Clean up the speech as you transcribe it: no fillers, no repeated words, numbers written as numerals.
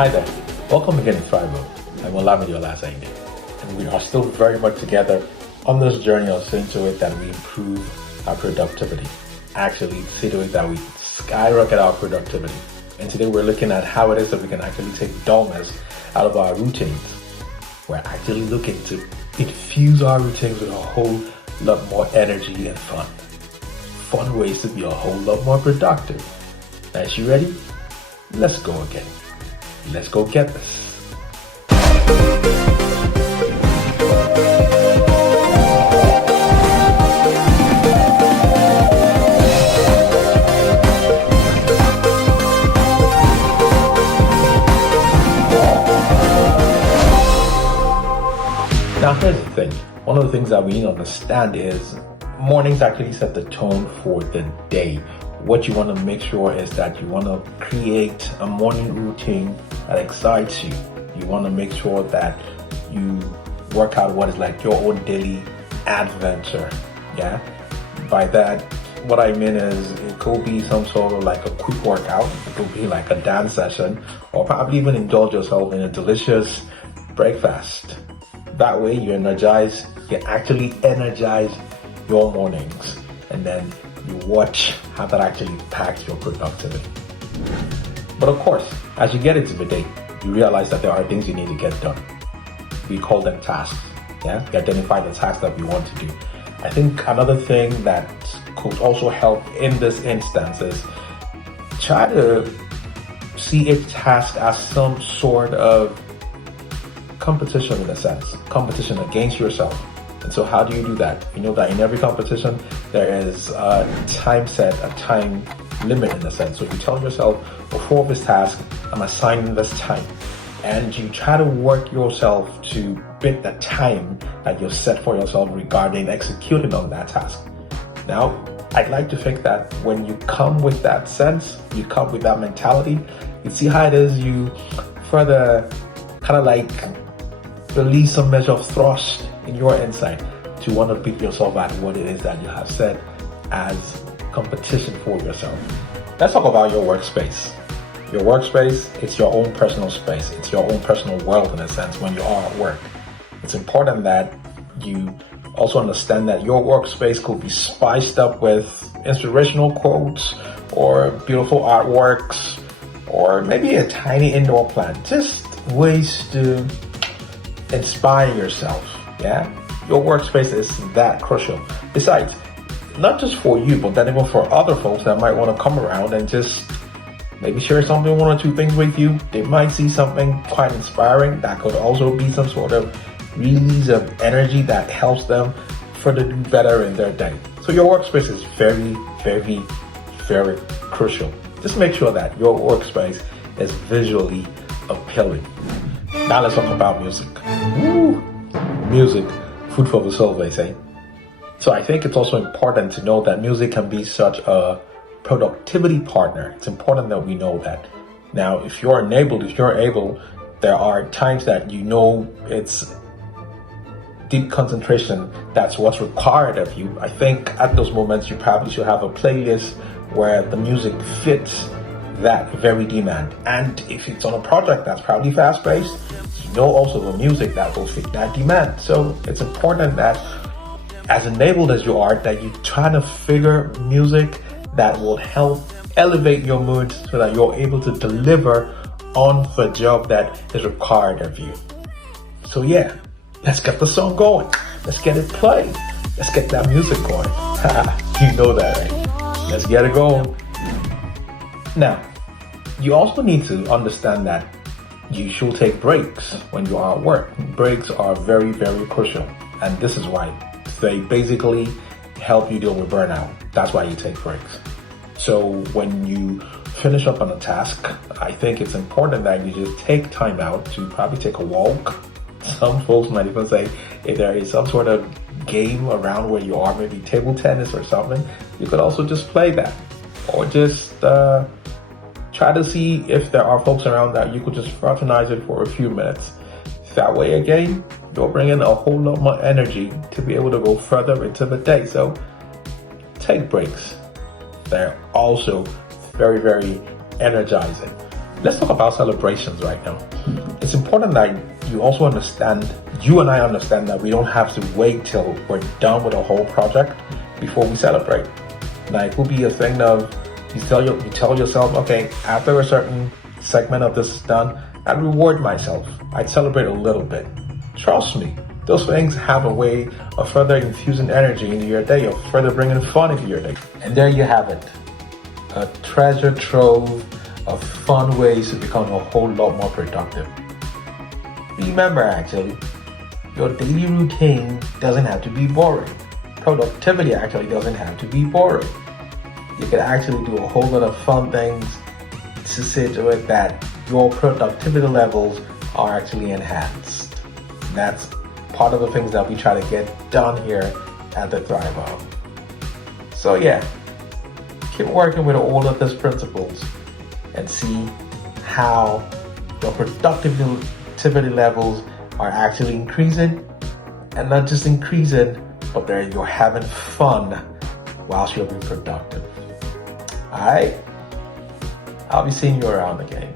Hi there, welcome again to ThriveHub. I'm Olamide Olasaide, and we are still very much together on this journey of seeing to it that we improve our productivity. Actually, see to it that we skyrocket our productivity. And today we're looking at how it is that we can actually take dullness out of our routines. We're actually looking to infuse our routines with a whole lot more energy and fun. Fun ways to be a whole lot more productive. Now, is you ready? Let's go again. Let's go get this. Now, here's the thing. One of the things that we need to understand is mornings actually set the tone for the day. What you want to make sure is that you want to create a morning routine that excites you. You want to make sure that you work out what is like your own daily adventure. Yeah. By that, what I mean is it could be some sort of like a quick workout. It could be like a dance session, or probably even indulge yourself in a delicious breakfast. That way you actually energize your mornings, and then you watch how that actually impacts your productivity. But of course, as you get into the day, you realize that there are things you need to get done. We call them tasks. Yeah, we identify the tasks that we want to do. I think another thing that could also help in this instance is try to see each task as some sort of competition in a sense, competition against yourself. And so how do you do that? You know that in every competition, there is a time set, a time limit in a sense. So you tell yourself, before this task, I'm assigning this time. And you try to work yourself to beat the time that you've set for yourself regarding executing on that task. Now, I'd like to think that when you come with that sense, you come with that mentality, you see how it is you further kind of like release some measure of thrust in your insight to want to beat yourself at what it is that you have set as competition for yourself. Let's talk about your workspace. Your workspace, it's your own personal space. It's your own personal world in a sense when you are at work. It's important that you also understand that your workspace could be spiced up with inspirational quotes or beautiful artworks or maybe a tiny indoor plant. Just ways to inspire yourself. Yeah, your workspace is that crucial. Besides, not just for you, but then even for other folks that might want to come around and just maybe share something, one or two things with you. They might see something quite inspiring that could also be some sort of release of energy that helps them further do better in their day. So your workspace is very, very, very crucial. Just make sure that your workspace is visually appealing. Now let's talk about music. Woo! Music, food for the soul, they say. So I think it's also important to know that music can be such a productivity partner. It's important that we know that. Now, if you're able, there are times that you know it's deep concentration. That's what's required of you. I think at those moments, you probably should have a playlist where the music fits that very demand. And if it's on a project that's probably fast-paced, you know also the music that will fit that demand. So it's important that, as enabled as you are, that you try to figure music that will help elevate your mood so that you're able to deliver on the job that is required of you. So yeah, let's get the song going. Let's get it played. Let's get that music going. You know that, right? Let's get it going. Now, you also need to understand that you should take breaks when you are at work. Breaks are very, very crucial. And this is why they basically help you deal with burnout. That's why you take breaks. So when you finish up on a task, I think it's important that you just take time out to probably take a walk. Some folks might even say if there is some sort of game around where you are, maybe table tennis or something, you could also just play that. Or just try to see if there are folks around that you could just fraternize it for a few minutes. That way, again, you'll bring in a whole lot more energy to be able to go further into the day. So take breaks. They're also very, very energizing. Let's talk about celebrations right now. It's important that you also understand, you and I understand that we don't have to wait till we're done with a whole project before we celebrate. Like, it will be a thing of you tell yourself, okay, after a certain segment of this is done, I'd reward myself. I'd celebrate a little bit. Trust me, those things have a way of further infusing energy into your day, or further bringing fun into your day. And there you have it, a treasure trove of fun ways to become a whole lot more productive. Remember, actually, your daily routine doesn't have to be boring. Productivity actually doesn't have to be boring. You can actually do a whole lot of fun things to see to it that your productivity levels are actually enhanced. That's part of the things that we try to get done here at the ThriveHub. So yeah, keep working with all of these principles and see how your productivity levels are actually increasing, and not just increasing, but that you're having fun whilst you're being productive. Alright? I'll be seeing you around again.